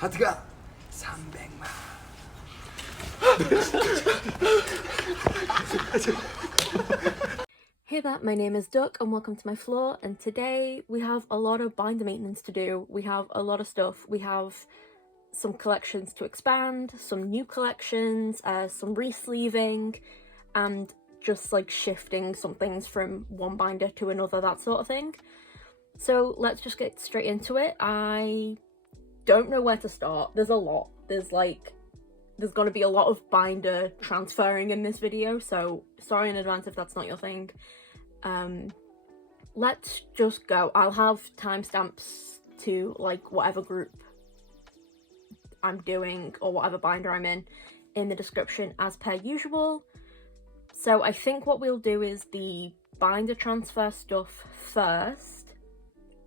하트가 300만. Hey there, my name is Duck and welcome to my floor, and today we have a lot of binder maintenance to do. We have a lot of stuff. We have some collections to expand, some new collections, some re-sleeving, and just like shifting some things from one binder to another, that sort of thing. So let's just get straight into it. I don't know where to start. There's a lot. There's going to be a lot of binder transferring in this video, so sorry in advance if that's not your thing. Let's just go. I'll have timestamps to like whatever group I'm doing or whatever binder I'm in the description as per usual. So I think what we'll do is the binder transfer stuff first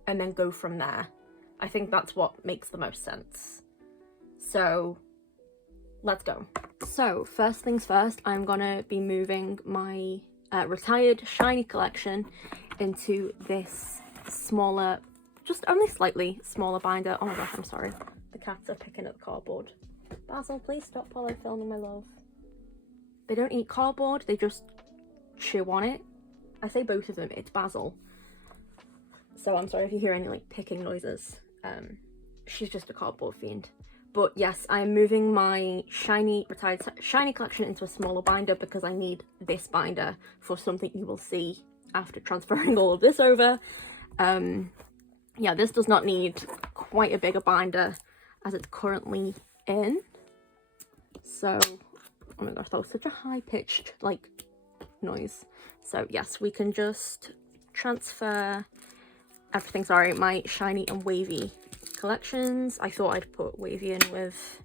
and then go from there. I think that's what makes the most sense. So let's go. So first things first, I'm gonna be moving my retired shiny collection into this smaller, just only slightly smaller binder. Oh my gosh, I'm sorry. The cats are picking at the cardboard. Basil, please stop polyfilming, my love. They don't eat cardboard, they just chew on it. I say both of them, it's Basil. So I'm sorry if you hear any like picking noises. She's just a cardboard fiend. But yes, I'm moving my retired shiny collection into a smaller binder because I need this binder for something you will see after transferring all of this over. Yeah, this does not need quite a bigger binder as it's currently in. So, oh my gosh, that was such a high-pitched, like, noise. So yes, we can just transfer everything. Sorry, my shiny and wavy collections. I thought I'd put wavy in with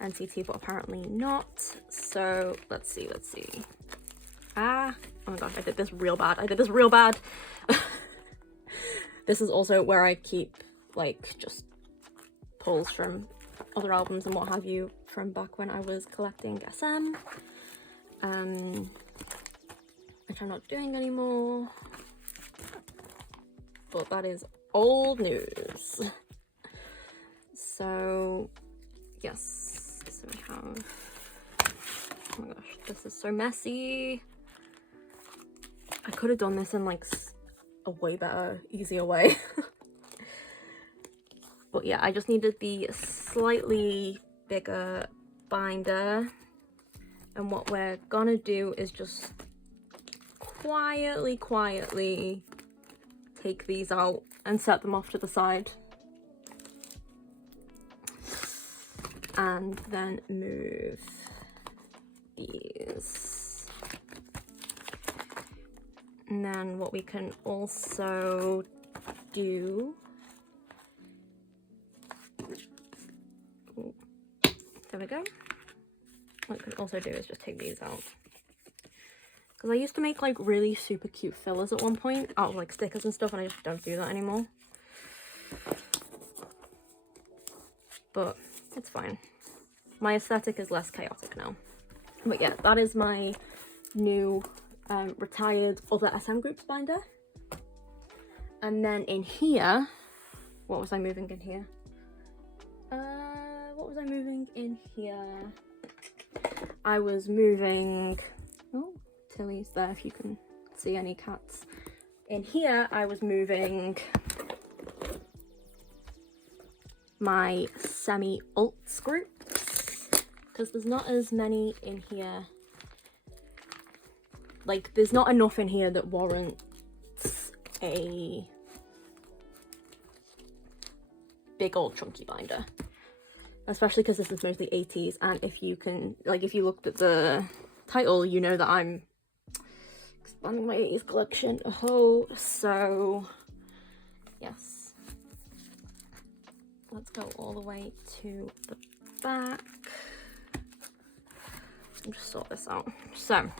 NCT, but apparently not. So let's see. Oh my gosh, I did this real bad. This is also where I keep like just pulls from other albums and what have you from back when I was collecting SM, which I'm not doing anymore, but that is old news. So yes, so we have, oh my gosh, this is so messy. I could have done this in like a way better, easier way. But yeah, I just needed the slightly bigger binder, and what we're gonna do is just quietly take these out and set them off to the side. And then move these. And then what we can also do, there we go. What we can also do is just take these out. Because I used to make like really super cute fillers at one point out of like stickers and stuff, and I just don't do that anymore. But it's fine. My aesthetic is less chaotic now. But yeah, that is my new retired other SM groups binder. And then in here, what was I moving in here? I was moving, oh, Tilly's there if you can see any cats. In here, I was moving my semi-Ults groups, because there's not as many in here. Like, there's not enough in here that warrants a big old chunky binder. Especially because this is mostly Ateez, and if you can, like, if you looked at the title, you know that I'm expanding my Ateez collection. Oh, so yes. Let's go all the way to the back and just sort this out. So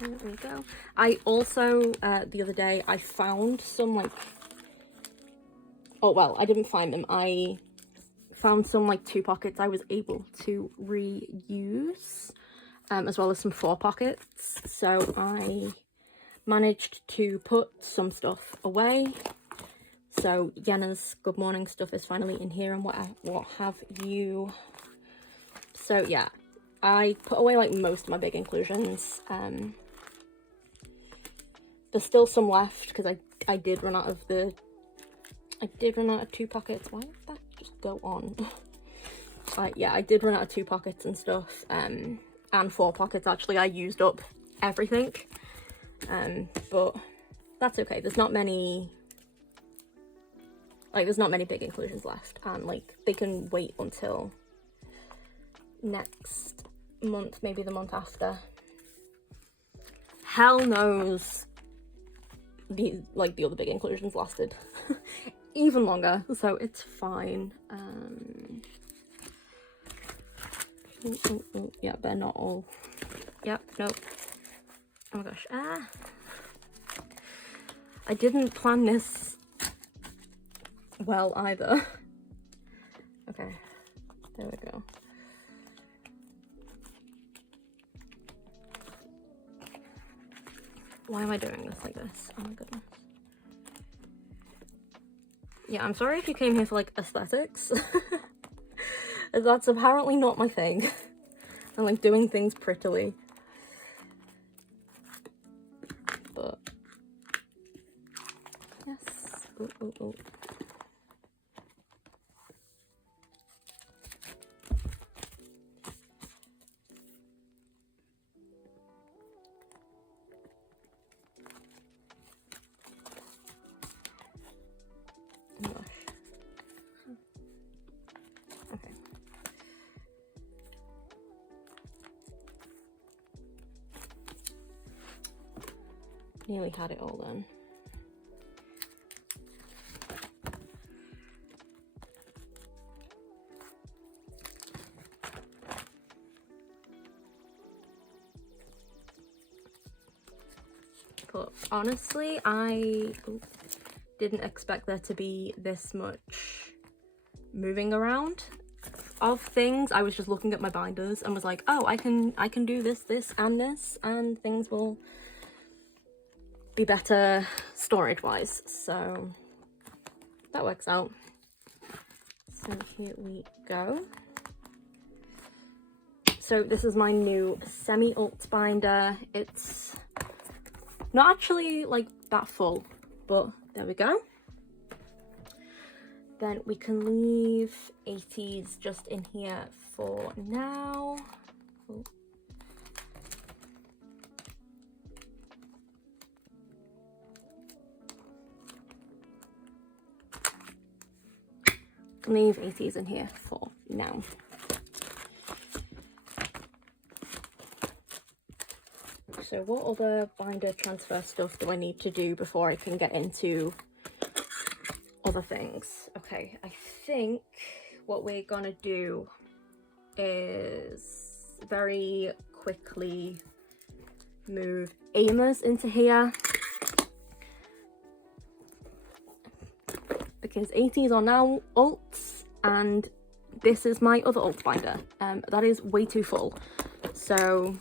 there we go. I also, the other day, I found some, like, oh, well, I didn't find them. I found some, like, 2 pockets I was able to reuse, as well as some 4 pockets. So I managed to put some stuff away. So Yenna's good morning stuff is finally in here and what have you. So yeah, I put away like most of my big inclusions. There's still some left because I did run out of 2 pockets. Why did that just go on? Yeah, I did run out of 2 pockets and stuff, and 4 pockets actually. I used up everything, but that's okay. There's not many big inclusions left, and like they can wait until next month, maybe the month after. Hell knows the other big inclusions lasted even longer, so it's fine. Yeah, they're not all. Yep, nope. Oh my gosh. I didn't plan this well either. Okay, there we go. Why am I doing this like this? Oh my goodness. Yeah, I'm sorry if you came here for like aesthetics. That's apparently not my thing. I like doing things prettily. But yes. Ooh, ooh, ooh. Oh gosh. Okay. Nearly had it all then. But honestly, I didn't expect there to be this much moving around of things. I was just looking at my binders and was like, oh, I can do this, and things will be better storage wise. So that works out. So here we go. So this is my new semi-Ults binder. It's not actually like that full, but there we go. Then we can leave Ateez just in here for now. Ooh. Leave Ateez in here for now. So what other binder transfer stuff do I need to do before I can get into other things? Okay, I think what we're gonna do is very quickly move Aimers into here, because Ateez are now Ults and this is my other Ults binder. That is way too full. So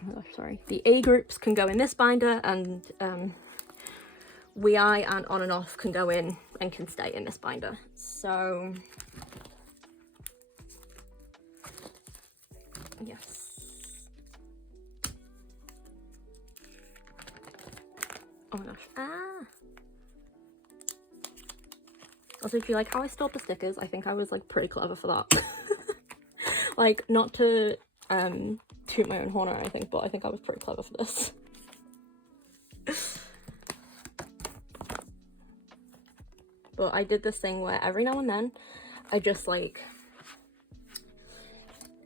oh my gosh, sorry. The A groups can go in this binder, and WeI and On and Off can go in and can stay in this binder. So yes. Oh my gosh. Also, if you like how I stored the stickers, I think I was like pretty clever for that. Like, not to toot my own horn or anything, but I think I was pretty clever for this. But I did this thing where every now and then I just like,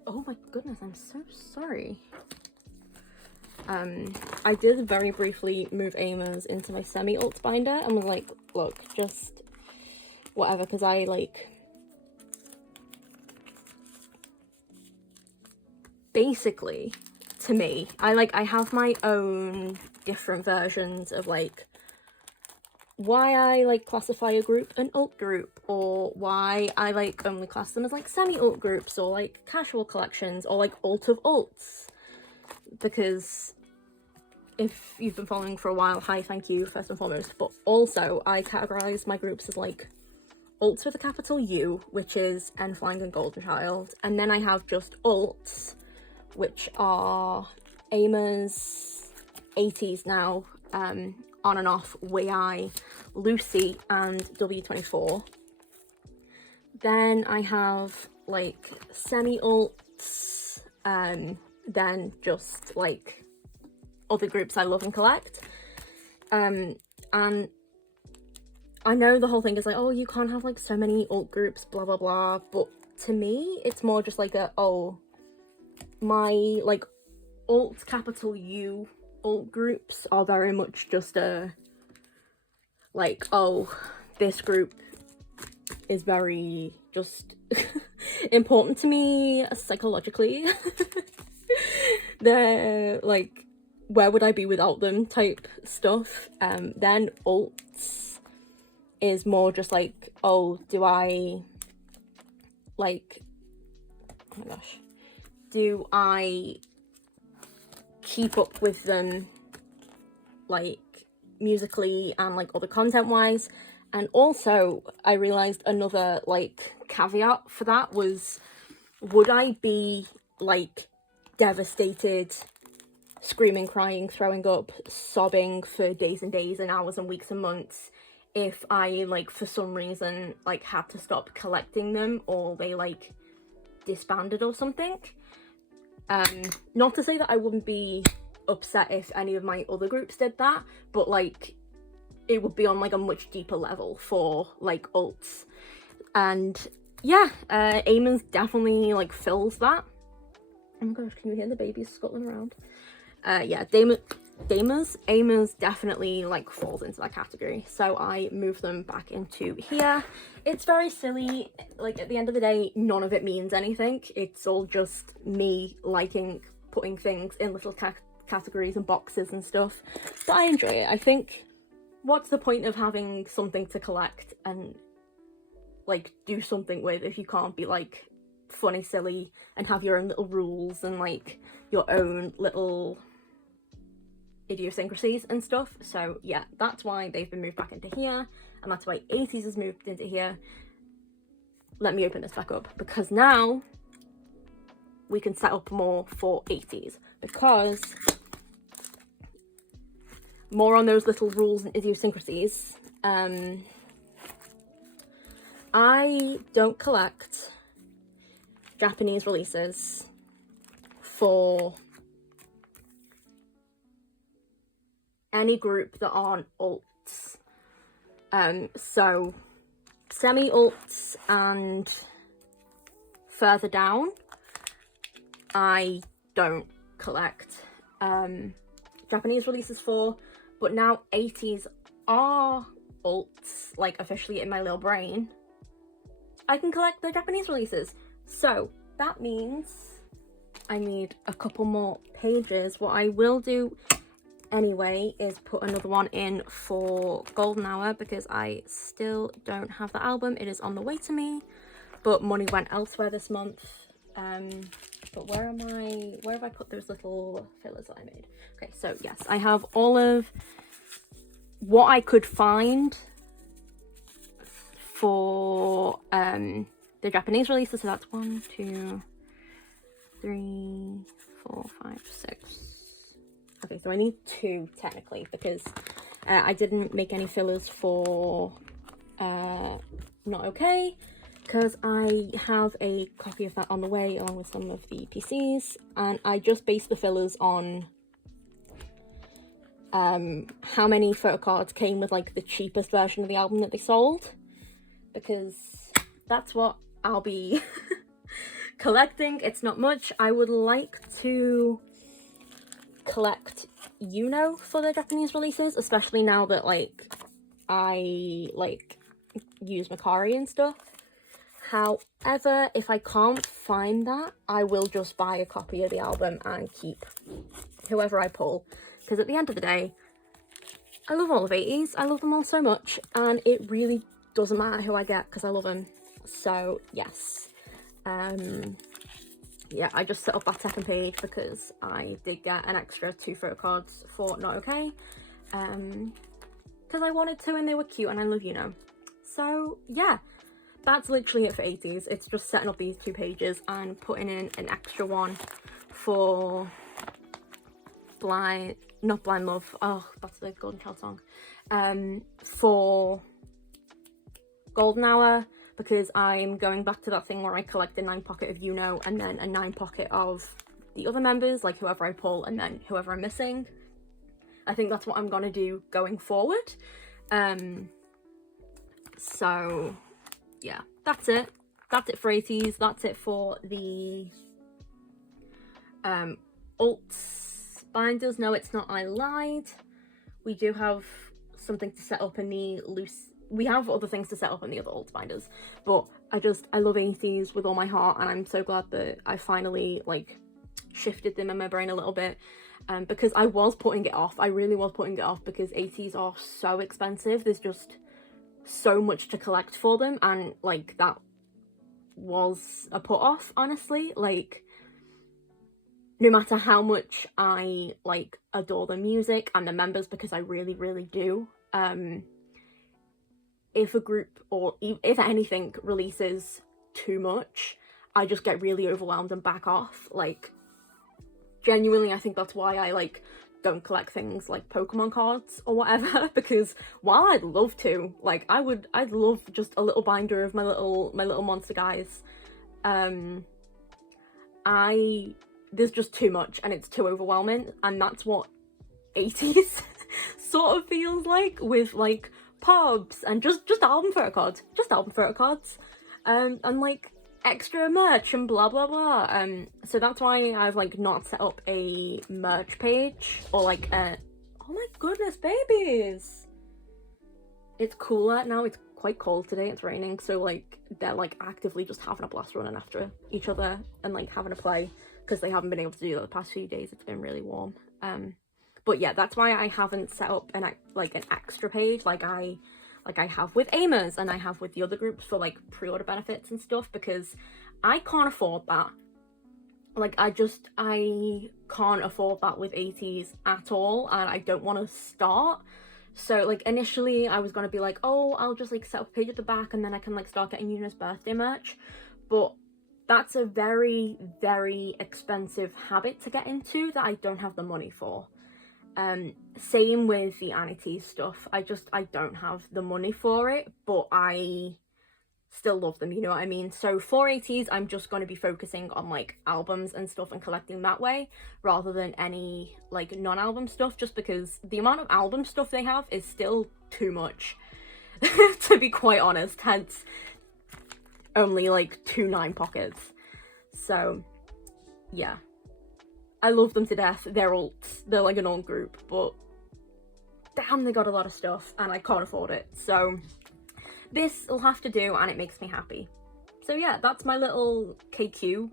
oh my goodness, I'm so sorry. I did very briefly move Aimers into my semi-Ults binder and was like, look, just whatever, because I like basically, to me, I have my own different versions of like why I like classify a group an ult group, or why I like only class them as like semi-ult groups, or like casual collections, or like ult of ults, because if you've been following for a while, hi, thank you, first and foremost. But also, I categorise my groups as like Ults with a capital U, which is N.Flying and Golden Child. And then I have just Ults, which are Aimers, Ateez now, on and off, Wei, Lucy, and W24. Then I have like semi-ults, then just like other groups I love and collect. And I know the whole thing is like, oh, you can't have like so many ult groups, blah blah blah, but to me it's more just like my like alt capital U alt groups are very much just like, oh, this group is very just important to me psychologically. They're like, where would I be without them type stuff. Then Ults is more just like, oh, do I like, oh my gosh, do I keep up with them like musically and like other content wise? And also I realized another like caveat for that was, would I be like devastated, screaming, crying, throwing up, sobbing for days and days and hours and weeks and months if I like for some reason like had to stop collecting them, or they like disbanded or something? Not to say that I wouldn't be upset if any of my other groups did that, but like it would be on like a much deeper level for like Ults. And yeah, Eamons definitely like fills that. Oh my gosh, can you hear the babies scuttling around? Yeah, Aimers definitely like falls into that category, so I move them back into here. It's very silly, like at the end of the day none of it means anything, it's all just me liking putting things in little categories and boxes and stuff, but I enjoy it. I think, what's the point of having something to collect and like do something with if you can't be like funny, silly, and have your own little rules and like your own little idiosyncrasies and stuff? So yeah, that's why they've been moved back into here, and that's why Ateez has moved into here. Let me open this back up, because now we can set up more for Ateez, because more on those little rules and idiosyncrasies. I don't collect Japanese releases for any group that aren't Ults. So semi-Ults and further down, I don't collect Japanese releases for, but now Ateez are Ults, like officially in my little brain, I can collect the Japanese releases. So that means I need a couple more pages. What I will do anyway is put another one in for Golden Hour, because I still don't have the album. It is on the way to me, but money went elsewhere this month. But where have I put those little fillers that I made? Okay, so yes, I have all of what I could find for the Japanese releases. So that's 1, 2, 3, 4, 5, 6. Okay, so I need 2 technically, because I didn't make any fillers for Not Okay, because I have a copy of that on the way along with some of the PCs, and I just based the fillers on how many photo cards came with like the cheapest version of the album that they sold, because that's what I'll be collecting. It's not much. I would like to collect Uno for the Japanese releases, especially now that like I like use Macari and stuff. However, if I can't find that, I will just buy a copy of the album and keep whoever I pull, because at the end of the day, I love all of Ateez. I love them all so much, and it really doesn't matter who I get because I love them. So yes, yeah, I just set up that second page because I did get an extra 2 photo cards for Not Okay. Because I wanted to and they were cute and I love Uno. So yeah, that's literally it for Ateez. It's just setting up these 2 pages and putting in an extra one for not Blind Love. Oh, that's the Golden Child song. For Golden Hour, because I'm going back to that thing where I collect a 9 pocket of Uno and then a 9 pocket of the other members, like whoever I pull and then whoever I'm missing. I think that's what I'm gonna do going forward. So yeah, that's it. That's it for Ateez. That's it for the Ults binders. No, it's not, I lied. We do have something to set up in the loose. We have other things to set up in the other Ults binders, but I love Ateez with all my heart, and I'm so glad that I finally like shifted them in my brain a little bit. Because I was putting it off. I really was putting it off because Ateez are so expensive. There's just so much to collect for them, and like that was a put off, honestly. Like, no matter how much I like adore the music and the members, because I really, really do, if a group or if anything releases too much, I just get really overwhelmed and back off. Like, genuinely, I think that's why I like don't collect things like Pokemon cards or whatever, because while I'd love to, like, I'd love just a little binder of my little monster guys, there's just too much and it's too overwhelming, and that's what Ateez sort of feels like with like pubs and just album photo cards, and like extra merch and blah blah blah. So that's why I've like not set up a merch page or like a, oh my goodness, babies, it's cooler now. It's quite cold today, it's raining, so like they're like actively just having a blast running after each other and like having a play, because they haven't been able to do that the past few days. It's been really warm. But yeah, that's why I haven't set up an extra page like I have with Amers and I have with the other groups for like pre-order benefits and stuff, because I can't afford that. Like, I can't afford that with Ateez at all, and I don't want to start. So like initially I was gonna be like, oh, I'll just like set up a page at the back and then I can like start getting Yuna's birthday merch, but that's a very, very expensive habit to get into that I don't have the money for. Same with the Ateez stuff. I don't have the money for it, but I still love them, you know what I mean? So for Ateez, I'm just going to be focusing on like albums and stuff and collecting that way, rather than any like non-album stuff, just because the amount of album stuff they have is still too much, to be quite honest, hence only like 2 9 pockets. So yeah, I love them to death. They're Ults, they're like an old group, but damn, they got a lot of stuff and I can't afford it. So this will have to do, and it makes me happy. So yeah, that's my little KQ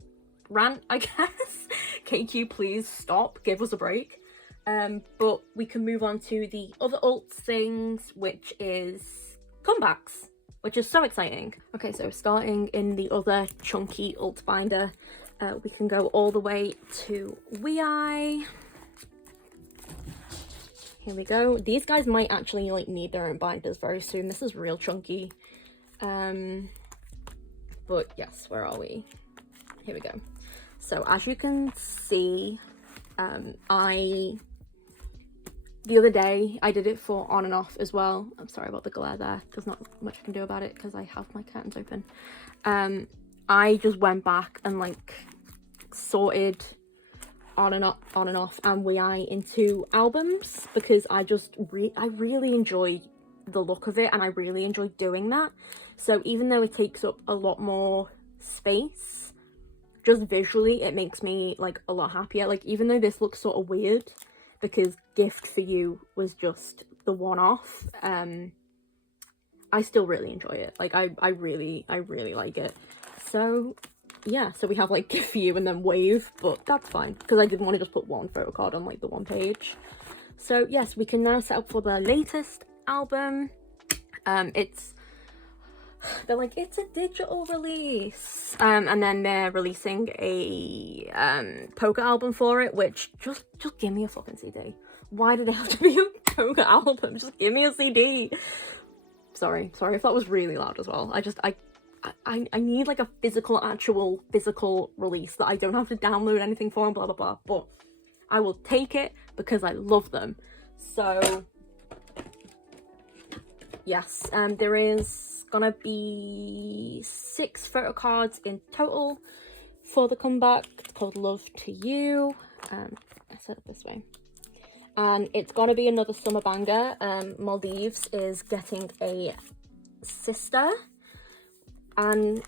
rant, I guess. KQ, please stop, give us a break. But we can move on to the other Ults things, which is comebacks, which is so exciting. Okay, so starting in the other chunky Ult binder, we can go all the way to Wei. Here we go. These guys might actually like need their own binders very soon. This is real chunky. But yes, where are we? Here we go. So as you can see, the other day I did it for on and off as well. I'm sorry about the glare there. There's not much I can do about it because I have my curtains open. I just went back and like sorted on and off and Wei into albums, because I really enjoy the look of it and I really enjoy doing that. So even though it takes up a lot more space, just visually it makes me like a lot happier. Like, even though this looks sort of weird because Gift for You was just the one-off, I still really enjoy it. Like, I really like it. So yeah, so we have like Gift for You and then Wave, but that's fine because I didn't want to just put one photo card on like the one page. So yes, we can now set up for the latest album. It's they're like, it's a digital release, and then they're releasing a poker album for it, which just give me a fucking CD. Why did it have to be a poker album? Just give me a CD. Sorry if that was really loud as well. I need like a actual physical release that I don't have to download anything for and blah blah blah, but I will take it because I love them. So yes, there is gonna be 6 photo cards in total for the comeback. It's called Love to You. I set it this way. And it's gonna be another summer banger. Maldives is getting a sister. And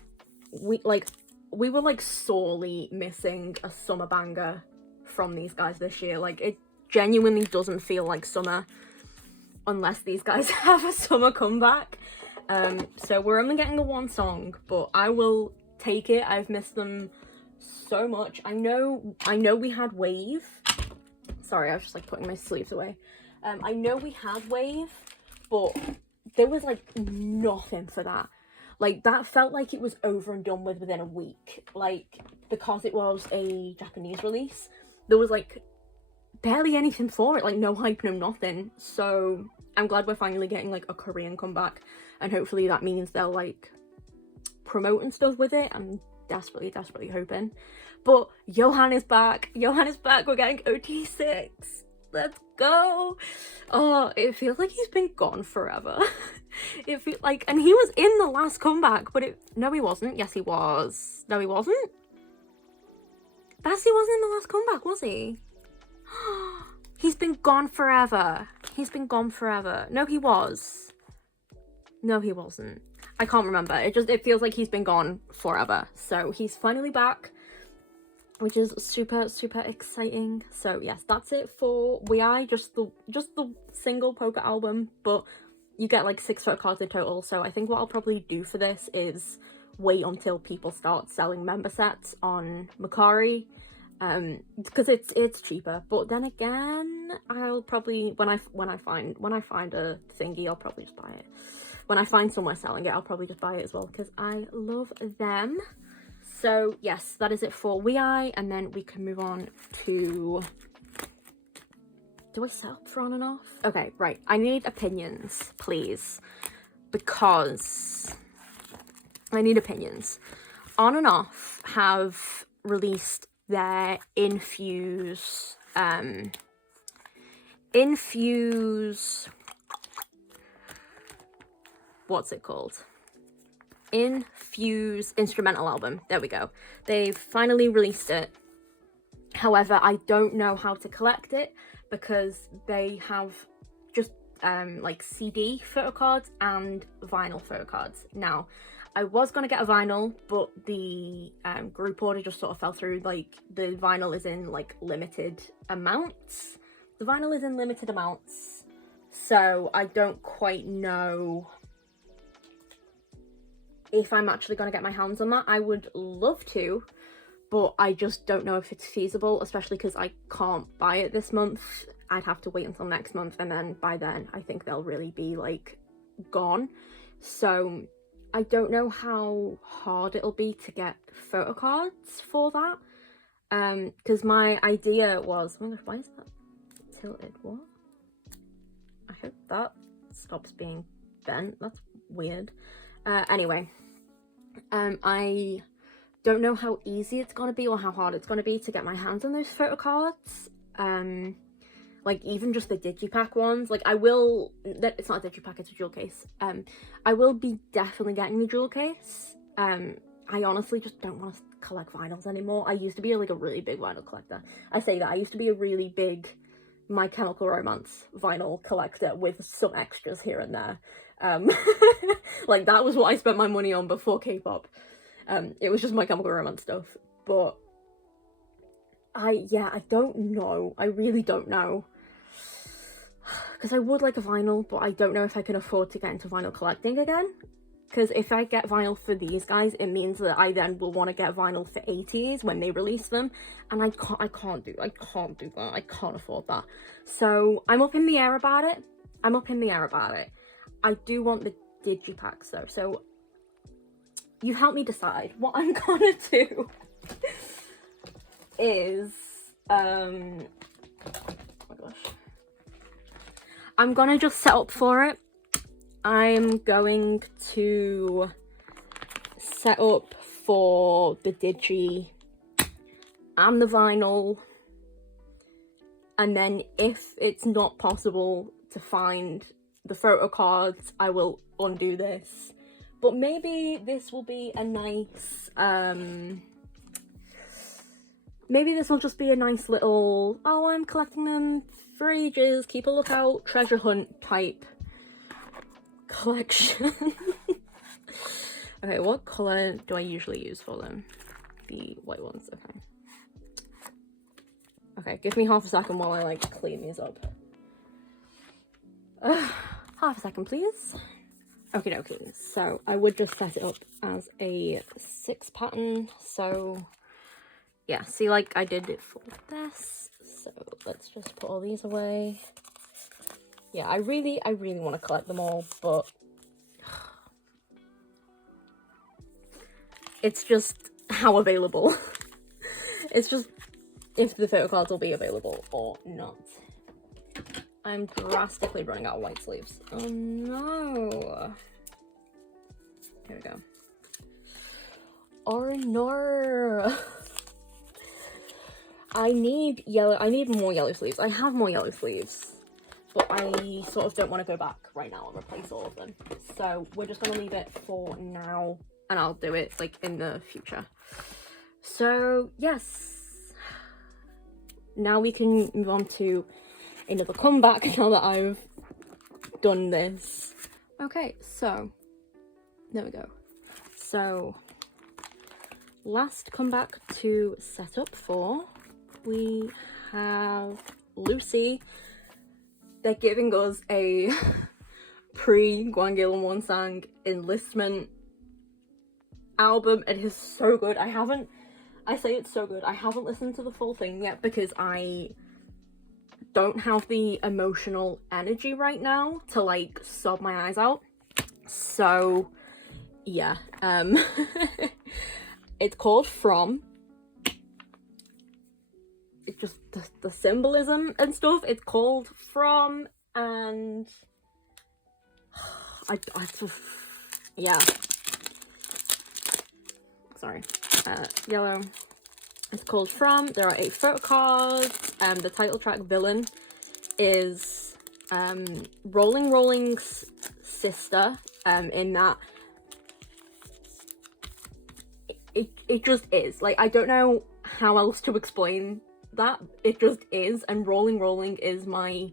we were like sorely missing a summer banger from these guys this year. Like, it genuinely doesn't feel like summer unless these guys have a summer comeback. So we're only getting the 1 song, but I will take it. I've missed them so much. I know we had Wave. Sorry, I was just like putting my sleeves away. I know we had Wave, but there was like nothing for that. Like, that felt like it was over and done with within a week. Like, because it was a Japanese release, there was like barely anything for it. Like, no hype, no nothing. So I'm glad we're finally getting like a Korean comeback, and hopefully that means they'll like promote and stuff with it. I'm desperately hoping. But Johan is back. We're getting OT6. Let's go. Oh, it feels like he's been gone forever. It feels like, and he was in the last comeback, but no, he wasn't. Yes, he was. No, he wasn't. Bessie wasn't in the last comeback, was he? He's been gone forever. No, he was. No, he wasn't. I can't remember. It feels like he's been gone forever. So he's finally back, which is super exciting. So yes, that's it for We just the single poker album, but you get like 6 photo cards in total. So I think what I'll probably do for this is wait until people start selling member sets on Mercari, because it's cheaper. But then again, I'll probably when I find a thingy, I'll probably just buy it. When I find somewhere selling it, I'll probably just buy it as well because I love them. So yes, that is it for We, and then we can move on to... Do I set up for on and off? Okay, right. I need opinions, please, because I need opinions. On and Off have released their Infuse what's it called? Infuse instrumental album. There we go. They've finally released it. However, I don't know how to collect it because they have just like CD photo cards and vinyl photo cards. Now, I was gonna get a vinyl, but the group order just sort of fell through. Like, the vinyl is in like limited amounts. So I don't quite know if I'm actually gonna get my hands on that. I would love to, but I just don't know if it's feasible, especially because I can't buy it this month. I'd have to wait until next month, and then by then I think they'll really be like gone. So I don't know how hard it'll be to get photo cards for that. Because my idea was, oh my gosh, why is that tilted? What? I hope that stops being bent. That's weird. Anyway, I don't know how easy it's gonna be or how hard it's gonna be to get my hands on those photo cards. Like, even just the digipack ones. Like, I will, it's not a digipack, it's a jewel case. I will be definitely getting the jewel case. I honestly just don't want to collect vinyls anymore. I used to be like a really big vinyl collector. I say that, I used to be a really big My Chemical Romance vinyl collector with some extras here and there. Like, that was what I spent my money on before Kpop. It was just My Chemical Romance stuff. But I don't know. I really don't know. Because I would like a vinyl, but I don't know if I can afford to get into vinyl collecting again. Because if I get vinyl for these guys, it means that I then will want to get vinyl for Ateez when they release them. And I can't do that. I can't afford that. So I'm up in the air about it. I do want the digipacks though. So you help me decide. What I'm gonna do is, oh my gosh. I'm gonna just set up for it. I'm going to set up for the digi and the vinyl, and then if it's not possible to find the photo cards, I will undo this. But maybe this will be a nice, maybe this will just be a nice little, oh, I'm collecting them for ages, keep a lookout, treasure hunt type collection. Okay, what colour do I usually use for them? The white ones, okay. Okay, give me half a second while I like clean these up. Half a second, please. Okay, so I would just set it up as a 6 pattern. So yeah, see, like I did it for this. So let's just put all these away. Yeah, I really want to collect them all, but it's just how available. It's just if the photo cards will be available or not. I'm drastically running out of white sleeves. Oh no. Here we go. Oh no. I need more yellow sleeves. I have more yellow sleeves, but I sort of don't want to go back right now and replace all of them. So we're just going to leave it for now, and I'll do it like in the future. So yes, now we can move on to another comeback now that I've done this. Okay, so there we go. So last comeback to set up for, we have Lucy. They're giving us a pre-Gwangil and Wonsang enlistment album. It is so good. I say it's so good. I haven't listened to the full thing yet because I don't have the emotional energy right now to like sob my eyes out. So yeah, it's called From. It's just the symbolism and stuff. It's called From, and I just, yeah. Sorry. Yellow. It's called From. There are 8 photo cards. The title track Villain is Rolling Rolling's sister. In that it just is. Like, I don't know how else to explain that. It just is. And Rolling Rolling is my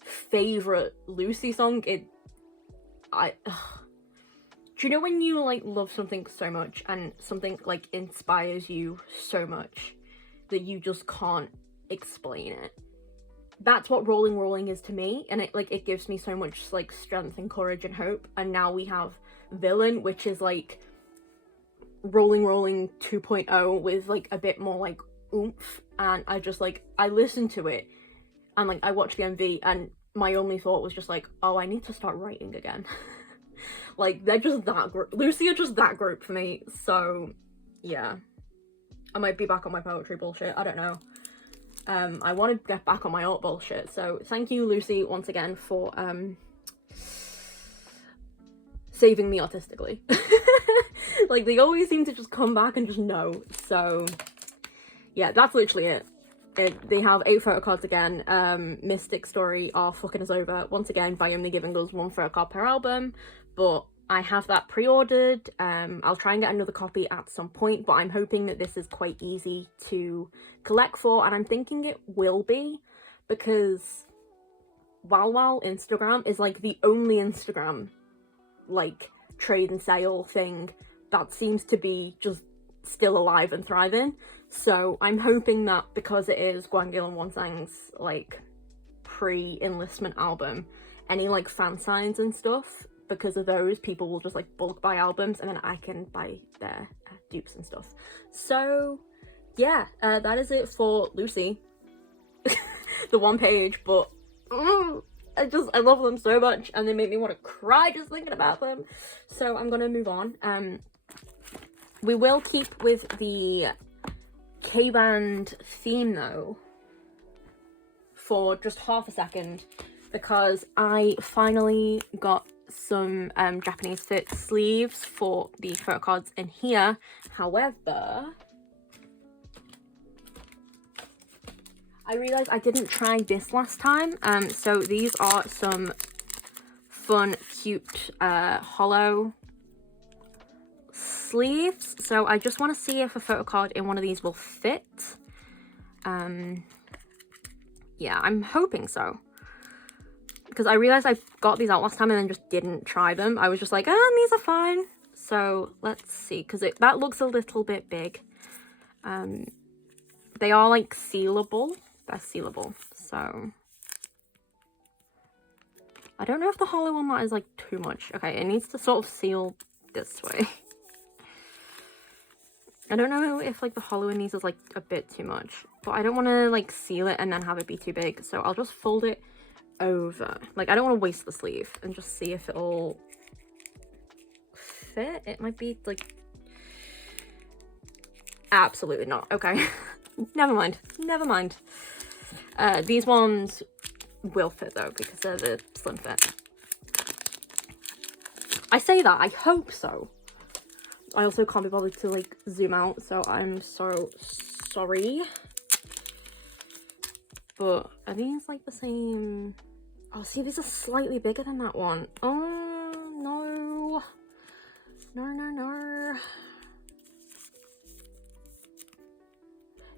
favorite Lucy song. Do you know when you like love something so much and something like inspires you so much that you just can't explain it? That's what Rolling Rolling is to me, and it gives me so much like strength and courage and hope. And now we have Villain, which is like Rolling Rolling 2.0 with like a bit more like oomph. And I listened to it and like I watched the MV, and my only thought was just like, oh, I need to start writing again. Like, they're just that group. Lucy are just that group for me. So yeah, I might be back on my poetry bullshit, I don't know. I want to get back on my art bullshit. So thank you, Lucy, once again for saving me artistically. Like, they always seem to just come back and just know. So yeah, that's literally it. They have 8 photo cards again. Mystic Story are fucking us over once again by only giving us 1 photo card per album, but I have that pre-ordered. I'll try and get another copy at some point, but I'm hoping that this is quite easy to collect for, and I'm thinking it will be, because Wow Instagram is like the only Instagram like trade and sale thing that seems to be just still alive and thriving. So I'm hoping that because it is Gwangil and Wonsang's like pre-enlistment album, any like fan signs and stuff, because of those, people will just like bulk buy albums, and then I can buy their dupes and stuff. So yeah, that is it for Lucy. The one page, but I love them so much, and they make me want to cry just thinking about them. So I'm gonna move on. We will keep with the K-band theme though for just half a second, because I finally got some Japanese fit sleeves for the photo cards in here. However, I realised I didn't try this last time, so these are some fun, cute, hollow sleeves. So I just want to see if a photo card in one of these will fit. Yeah, I'm hoping so. Because I realised I got these out last time and then just didn't try them. I was just like, these are fine. So let's see, because that looks a little bit big. They are like sealable. They're sealable, so I don't know if the hollow on that is like too much. Okay, it needs to sort of seal this way. I don't know if like the hollow in these is like a bit too much, but I don't want to like seal it and then have it be too big, so I'll just fold it over. Like, I don't want to waste the sleeve, and just see if it'll fit. It might be like absolutely not. Okay. Never mind. These ones will fit though, because they're the slim fit. I say that, I hope so. I also can't be bothered to like zoom out, so I'm so sorry. But are these like the same? Oh, see, these are slightly bigger than that one. Oh, no. No.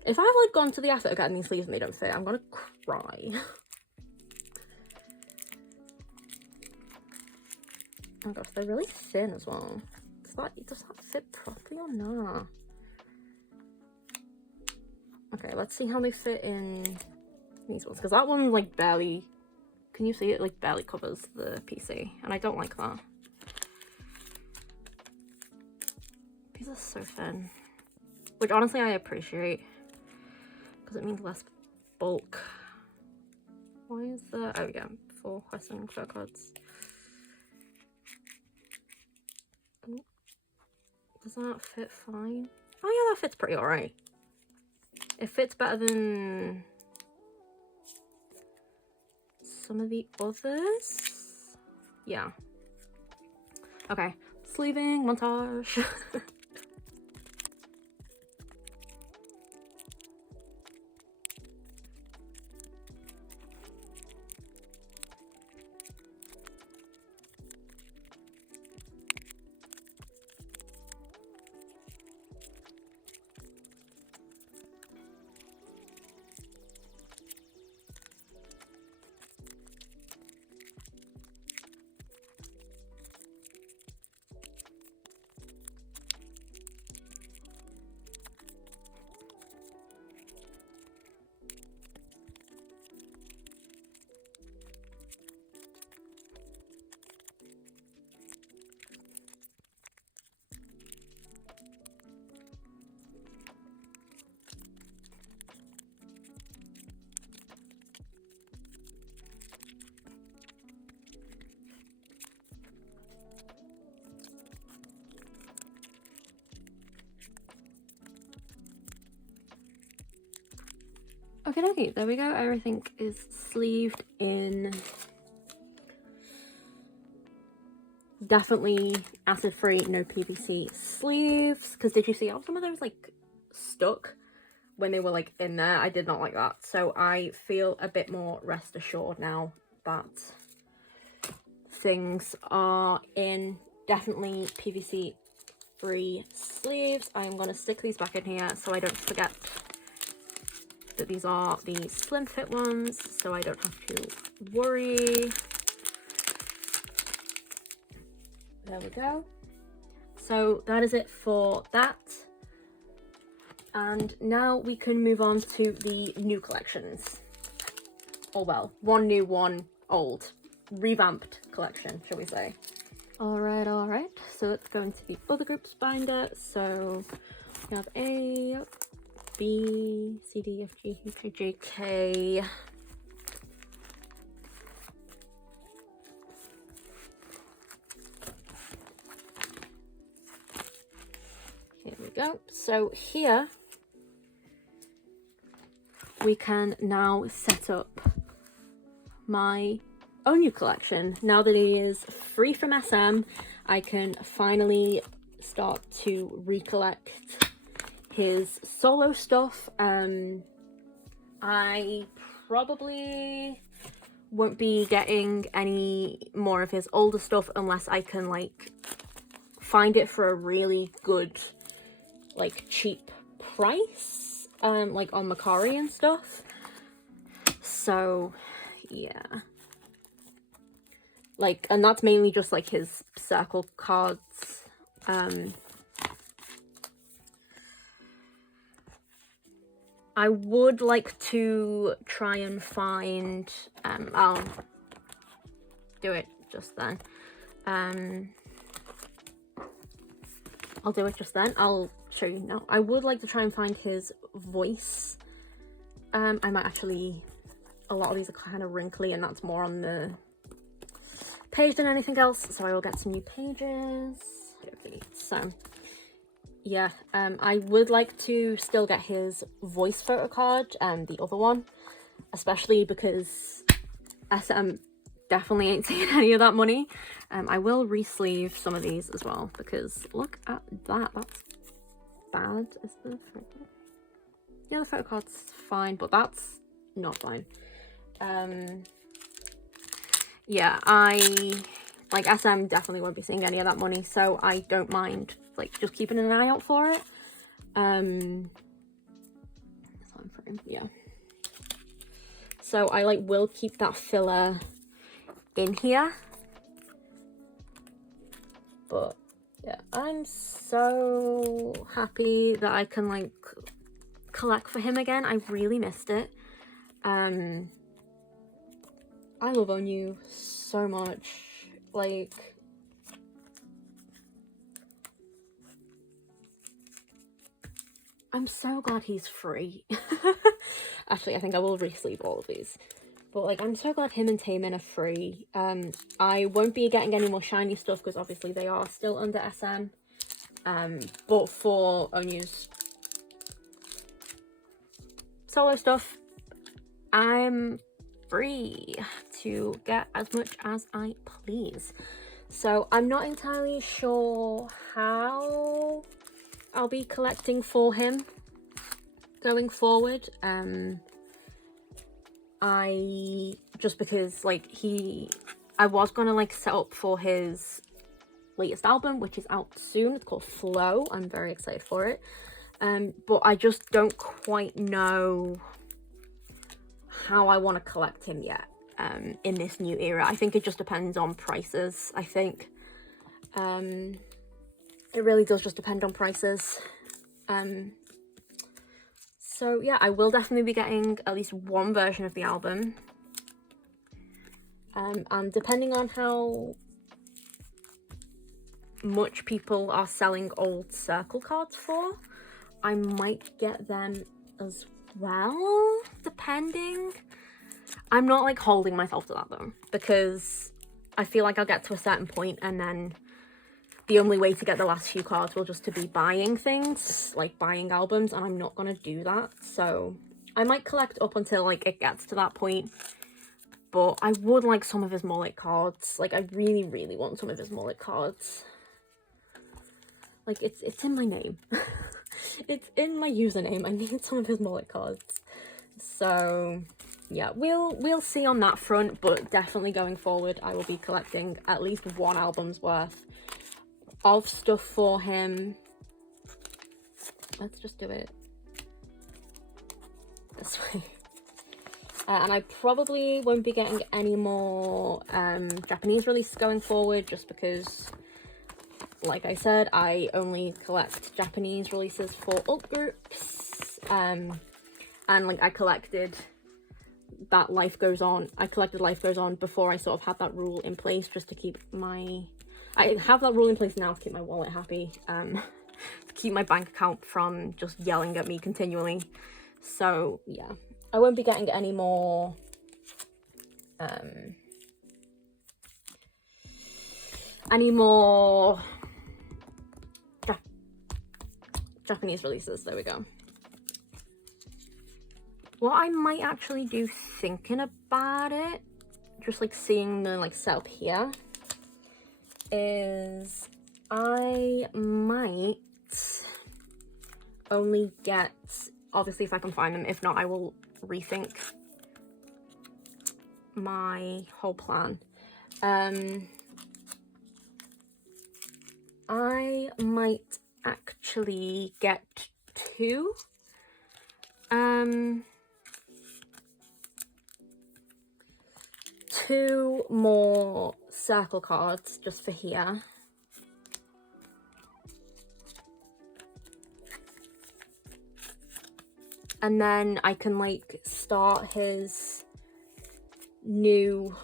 If I've like gone to the effort of getting these sleeves and they don't fit, I'm gonna cry. Oh gosh, they're really thin as well. Does that fit properly or not? Okay, let's see how they fit in these ones, because that one like barely, can you see it, like barely covers the PC, and I don't like that. These are so thin, which honestly I appreciate, because it means less bulk. Why is there, oh yeah, for Western photo cards. Oh, does that fit fine? Oh yeah, that fits pretty alright. It fits better than some of the others. Yeah. Okay, sleeving montage. Okay, there we go. Everything is sleeved in. Definitely acid-free, no PVC sleeves. Because did you see how some of those like stuck when they were like in there? I did not like that. So I feel a bit more rest assured now that things are in definitely PVC-free sleeves. I'm going to stick these back in here so I don't forget that these are the slim fit ones, so I don't have to worry. There we go. So that is it for that. And now we can move on to the new collections. Or well, one new, one old. Revamped collection, shall we say. Alright. So let's go into the other groups binder. So we have A, B, C, D, F, G, H, I, J, K. Here we go. So here we can now set up my Onew collection. Now that he is free from SM, I can finally start to recollect his solo stuff. I probably won't be getting any more of his older stuff unless I can like find it for a really good like cheap price, like on Macari and stuff. So yeah, like, and that's mainly just like his circle cards. I would like to try and find, I'll do it just then. I'll do it just then. I'll show you now. I would like to try and find his voice. I might actually, a lot of these are kind of wrinkly and that's more on the page than anything else. So I will get some new pages. So yeah, I would like to still get his voice photo card and the other one, especially because SM definitely ain't seeing any of that money. I will re-sleeve some of these as well because look at that, that's bad. Is the photo? Yeah, the photo card's fine, but that's not fine. Yeah, like SM definitely won't be seeing any of that money, so I don't mind like just keeping an eye out for it. Yeah. So I like will keep that filler in here. But yeah, I'm so happy that I can like collect for him again. I really missed it. I love Onew so much. Like, I'm so glad he's free. Actually, I think I will re-sleeve all of these. But like, I'm so glad him and Taemin are free. I won't be getting any more shiny stuff because obviously they are still under SM. But for Onew's solo stuff, I'm free to get as much as I please. So I'm not entirely sure how I'll be collecting for him going forward. I just because like I was gonna like set up for his latest album, which is out soon. It's called Flow. I'm very excited for it. But I just don't quite know how I want to collect him yet. In this new era, I think it just depends on prices. I think it really does just depend on prices. So yeah, I will definitely be getting at least one version of the album. And depending on how much people are selling old circle cards for, I might get them as well, depending. I'm not like holding myself to that though, because I feel like I'll get to a certain point and then the only way to get the last few cards will just to be buying things, like buying albums, and I'm not gonna do that. So I might collect up until like it gets to that point, but I would like some of his mullet cards. Like I really, really want some of his mullet cards. Like it's in my name. It's in my username. I need some of his mullet cards. So yeah, we'll see on that front, but definitely going forward I will be collecting at least one album's worth of stuff for him. Let's just do it this way. And I probably won't be getting any more Japanese releases going forward, just because, like I said, I only collect Japanese releases for alt groups. And like I collected that Life Goes On. I collected Life Goes On before I sort of had that rule in place, just to keep my... I have that rule in place now to keep my wallet happy, to keep my bank account from just yelling at me continually. So yeah, I won't be getting any more Japanese releases. There we go. What I might actually do, thinking about it, just like seeing the like setup here, is I might only get, obviously if I can find them, if not I will rethink my whole plan. I might actually get two more circle cards just for here. And then I can like start his new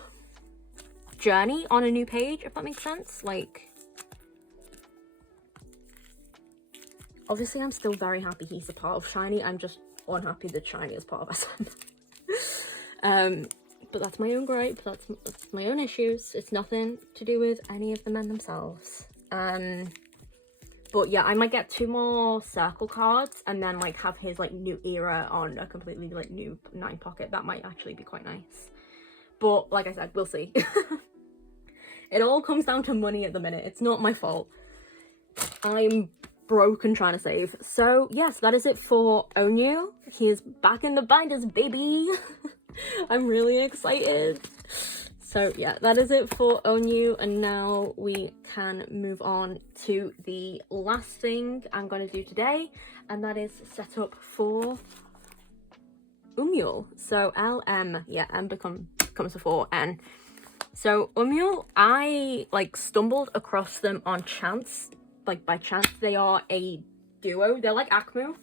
journey on a new page, if that makes sense. Like, obviously I'm still very happy he's a part of Shiny. I'm just unhappy that Shiny is part of SM. But that's my own gripe, that's my own issues. It's nothing to do with any of the men themselves. But yeah, I might get two more circle cards and then like have his like new era on a completely like new 9 pocket. That might actually be quite nice. But like I said, we'll see. It all comes down to money at the minute. It's not my fault. I'm broke and trying to save. So yes, that is it for Onew. He is back in the binders, baby. I'm really excited. So yeah, that is it for Onew, and now we can move on to the last thing I'm going to do today, and that is set up for Umyull. So LM, yeah, M comes before N. So Umyull, I like stumbled across them on chance, like by chance. They are a duo. They're like Akmu,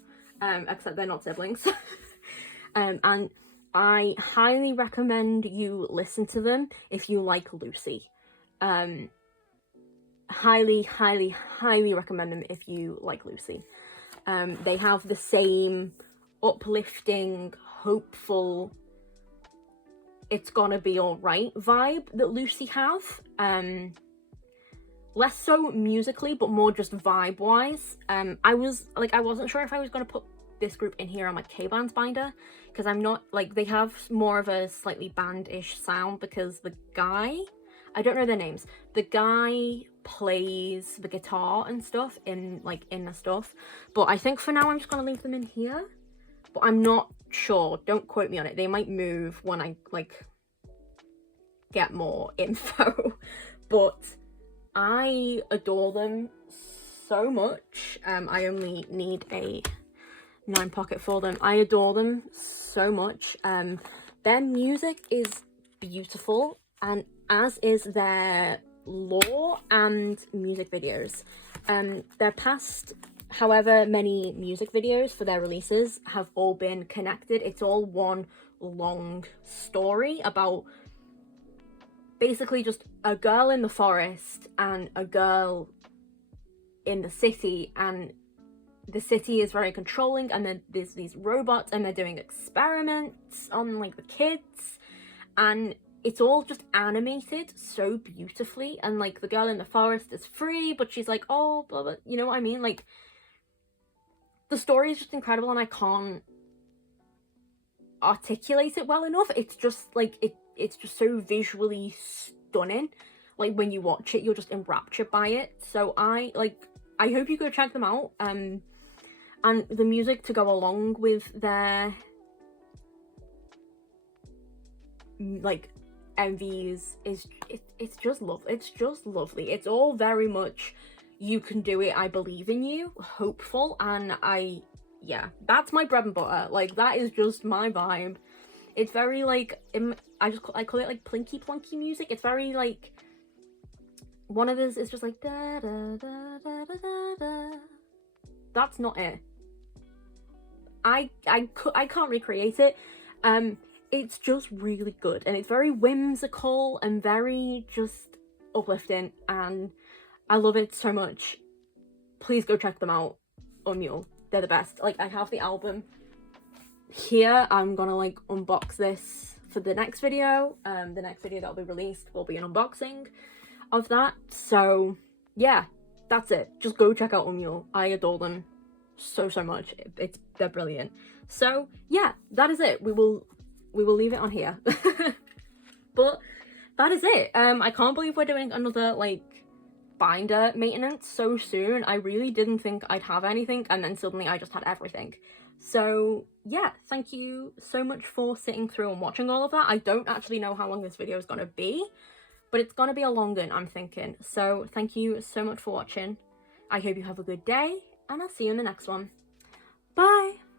except they're not siblings. And I highly recommend you listen to them if you like Lucy. Highly, highly, highly recommend them if you like Lucy. They have the same uplifting, hopeful, it's gonna be alright vibe that Lucy have. Less so musically, but more just vibe-wise. I wasn't sure if I was gonna put this group in here on my K-Bands binder, because I'm not, like, they have more of a slightly band-ish sound, because the guy, I don't know their names, the guy plays the guitar and stuff in the stuff, but I think for now I'm just gonna leave them in here, but I'm not sure, don't quote me on it. They might move when I like get more info. But I adore them so much. I only need a 9 pocket for them. I adore them so much. Their music is beautiful, and as is their lore and music videos. Their past however many music videos for their releases have all been connected. It's all one long story about basically just a girl in the forest and a girl in the city, and the city is very controlling, and then there's these robots and they're doing experiments on like the kids, and it's all just animated so beautifully. And like the girl in the forest is free, but she's like, oh blah blah, you know what I mean? Like, the story is just incredible, and I can't articulate it well enough. It's just like it's just so visually stunning. Like, when you watch it, you're just enraptured by it. So I hope you go check them out. And the music to go along with their like MVs is it's just lovely. It's all very much you can do it, I believe in you, hopeful, and yeah, that's my bread and butter. Like, that is just my vibe. It's very like I call it like plinky plonky music. It's very like, one of those is just like da da da da da da da. That's not it. I can't recreate it. It's just really good, and it's very whimsical and very just uplifting, and I love it so much. Please go check them out. Umyull, they're the best. Like, I have the album here. I'm gonna like unbox this for the next video. The next video that'll be released will be an unboxing of that. So yeah, that's it. Just go check out Umyull. I adore them so much. They're brilliant. So yeah, that is it. We will leave it on here. But that is it. I can't believe we're doing another like binder maintenance so soon. I really didn't think I'd have anything, and then suddenly I just had everything. So yeah, thank you so much for sitting through and watching all of that. I don't actually know how long this video is gonna be, but it's gonna be a long one, I'm thinking. So thank you so much for watching. I hope you have a good day, and I'll see you in the next one. Bye!